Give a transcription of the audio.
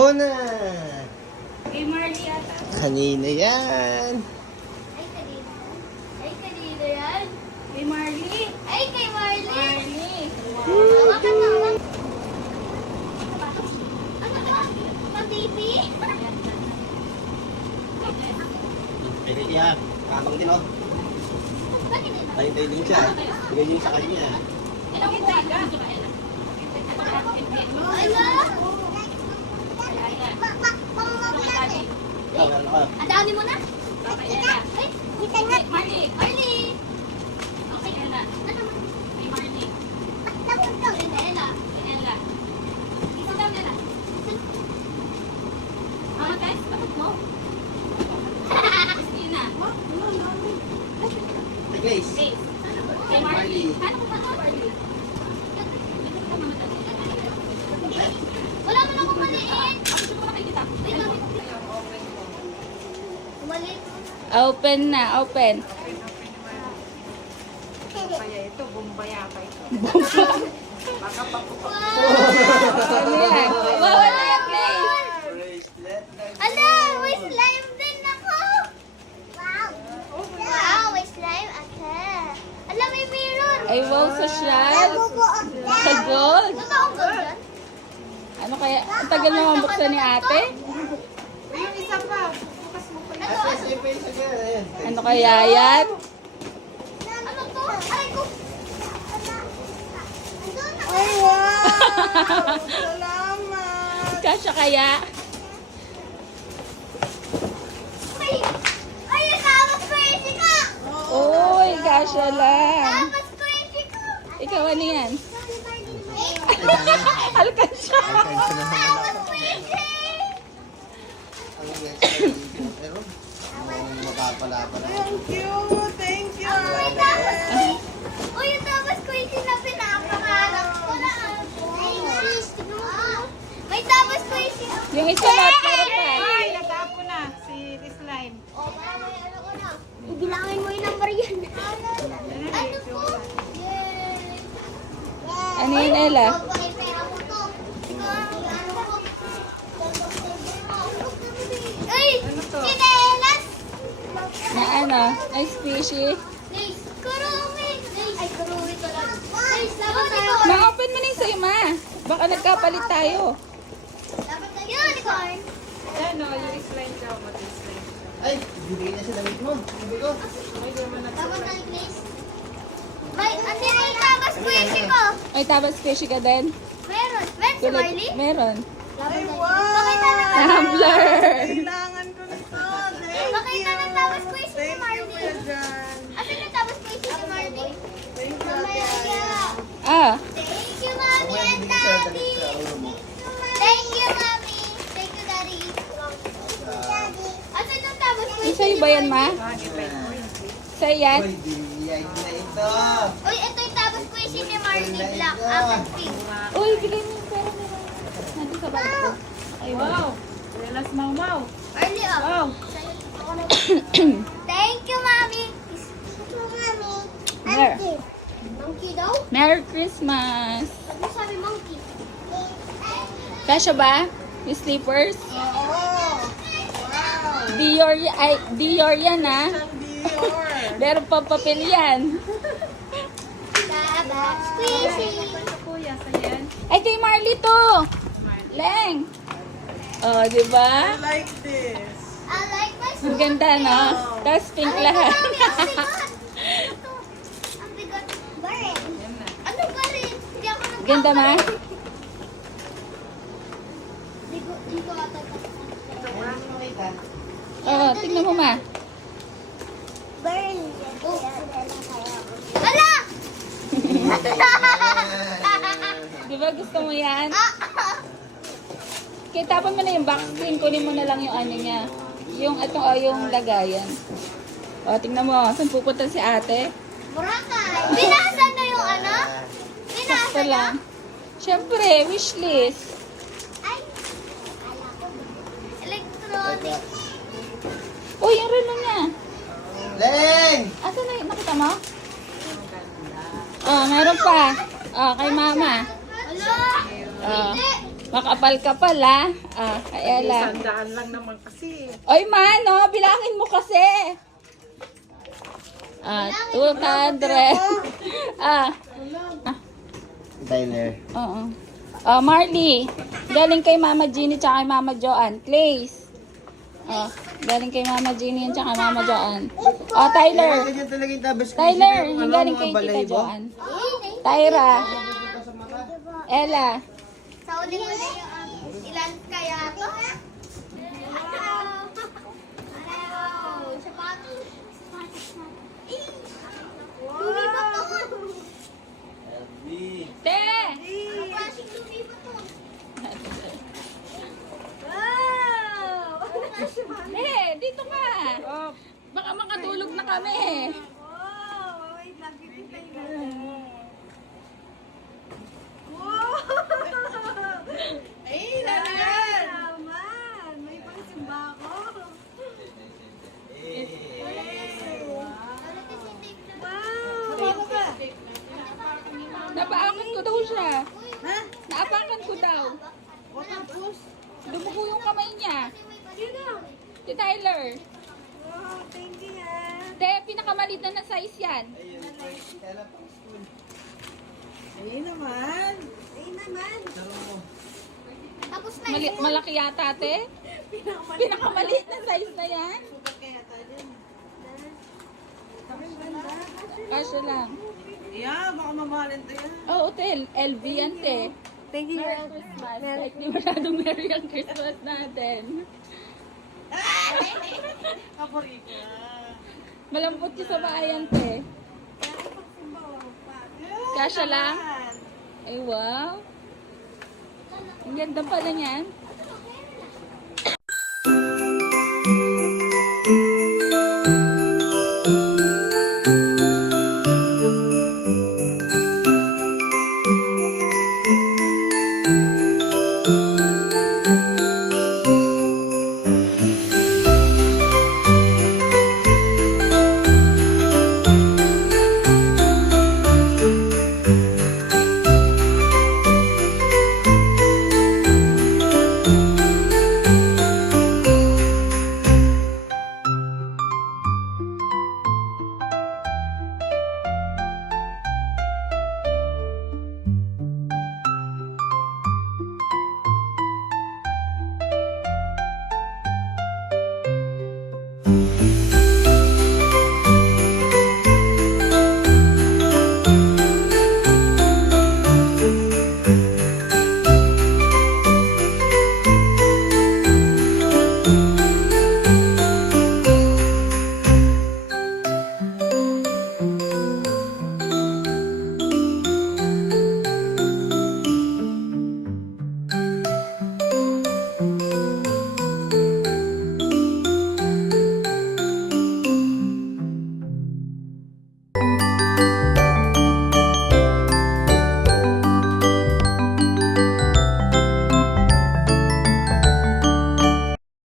muna. Kay Marley ata. Kanina yan. Ay, kanina. Ay, kanina yan. Kay Marley. Ay, kay Marley. Marley. Hawakan mo, hawakan. Ano to? Pa-baby? Pwede niya. Kakang din oh. Bakit ito? Tayo-tayo din siya. Bigay niyo sa kanya. Ilang kita ka? Ala! Ikaw, meron ka. Ang dami mo na. Ay, kita nga. Marley. Marley. Okay na na. Ano mo? Kay Marley. Tapos to. Ella. Ella. Isa lang Ella. Mama, guys, bakit mo? Christina. Hey, Grace. Grace. Kay Marley. Ano ko ba ito, Marley? Wala mo na akong maliit. Gusto ko makikita. Wait lang. Maliit. Open na, open. Kaya ito, bumbaya pa ito. Baka pa po. Ano yan? Wow, ano yan, Grace? Bracelet. Ala, may slime din ako. Wow. Wow, may slime ako. Ala, may mirror. Ay, wow, social. Sa gold. Totoong gold yan? Ano kaya? Ang tagal na mabuksan ni ate? Yung isa pa, bukas mo pa yun. Ah, sige, pwede sa kanya. Ayan. Ano kaya yan? Ano to? Ay, ko. Ay, wow! Salamat! Kasya kaya? Ay, ay, tapos crazy ka. Uy, kasya lang. Tapos crazy ka. Ikaw ano yan? Ay, Alkansya. kansa na naman ako. Tapos crazy. Ang next na pero mapapala-pala. Thank you! Thank you! May tapos crazy. Uy, yung tapos crazy na pinapangarap ko na. Ay, sis, tignan mo. May tapos crazy. Yung isa lahat pero pa. Ay, natapo na si slime. O, para may ano ko na. Ibilangin mo yung number yan. Ano po? Yay! Ano yun, Ella? Ay, pera mo to. Ay! Ano to? Chinelas! Na ano? Nice fishy. Guys, kurumi! Guys, ay kurumi ko lang. Guys, laban tayo. Ma-open mo na yung sa'yo, ma. Baka nagkapalit tayo. Laban tayo. Unicorn! Ano, yung slime daw, mag-slime. Ay, bibigyan niya sa damit mo. Sabi ko. Ay, di naman Laban tayo, guys. May, andi na yung tabas squishy ko. May tabas fishy ka din? Meron. Meron si Marley? Meron. Laban tayo. wow! Pakita naman. Tumbler. Kailangan ko nito. Thank Pakita ng tabas squishy si Thank you, Marley. Kuya Jan. Asan yung tabas squishy si Marley? Thank you, Mamaya Ate kaya. Ah. Thank you, Mommy Mamaya and bibigyan sa Daddy. damit sa ulo mo. Thank you, Mommy. Thank you, Daddy. Asan yung tabas Yung squishy sa'yo ni ba yan, ma? Marley? Sa'yo yan? Uy, bibigyan na ito. Uy, ito yung tabas squishy ni Marley. Black, apat pink. Uy, bigay mo yung pera mo. Nandun sa bag ko. Ay, Wow! Relas mau-mau. Marley, oh. Wow! Sa'yo, ako na. Thank you, Mommy. Mommy. Mer. Monkey daw? Merry Christmas. Ba't mo sabi monkey? Kasya ba? Yung slippers? Oo! Wow! Dior, ay, Dior yan, ha? Ang Dior! Meron pa papel yan. Tabas squishy. Ito, kuya, sa'yan. Ay, kay Marley to. Leng. Oh, di ba? I like this. I like my Ang ganda, no? Tapos pink lahat. Mami, ang bigat. Ito. Ang bigat. Barin. Yan na. Ano barin? Hindi ako nagkakaroon. Ganda, ma? Hindi ko ata. Oo, tingnan mo, ma. Barin. Oh. Ala! Di ba gusto mo yan? Kaya tapon mo na yung box cream, kunin mo na lang yung ano niya. Yung ito, yung lagayan. O, tingnan mo, saan pupunta si ate? Boracay. Binasa na yung ano? Binasa Sakto na? lang. Siyempre, wishlist. Ay. Akala ko. Electronic. Uy, yung relo niya. Leng! Asa na yun? Nakita mo? Oh, meron pa. Oh, kay mama. Ala. Oh. Hindi. Makapal-kapal ah. Ah, kay Ella. Sandaan lang naman kasi. Oy, Mano, bilangin mo kasi. Ah, 200. Ah, Diner. oo. Oh, Marley, galing kay Mama Jeannie tsaka kay Mama Joanne. Place. Oh, galing kay Mama Jeannie yan tsaka Mama Joanne. Oh, Tyler. Ganyan talaga yung tabas ko. Tyler, Isipin ko, yung ano, galing mga kay balay Tita ba? Joanne. Tyra. Ella. Sa uli mo na yung ilan kaya to? Sapatos. Lumipat to. Te! Klaseng lumipat to. Te, dito ka. Oh, Baka makatulog na kami. wait lang. Pipintay na. Ay, naman! Naman! May pangsimba ako. Wow! Napaakan ko daw siya. Ha? Naapakan ko daw. O tapos? Dumugo yung kamay niya. Sino? Si Tyler. Wow, thank you ha. Te, pinakamaliit na size yan. Ayun naman. Ayun naman. Tapos na Malaki yata, te. Pinakamaliit na size na yan. Super kaya tayo din. Kami banda. Kasya lang. Yeah, baka mamahalin to yan. Oh, hotel. LV yan, te. Thank you. Merry Christmas. Like, di masyadong merry ang Christmas natin. Paborito. Malambot yung sa bayan, te. Kasya lang. Ay, wow. Ang ganda pala niyan.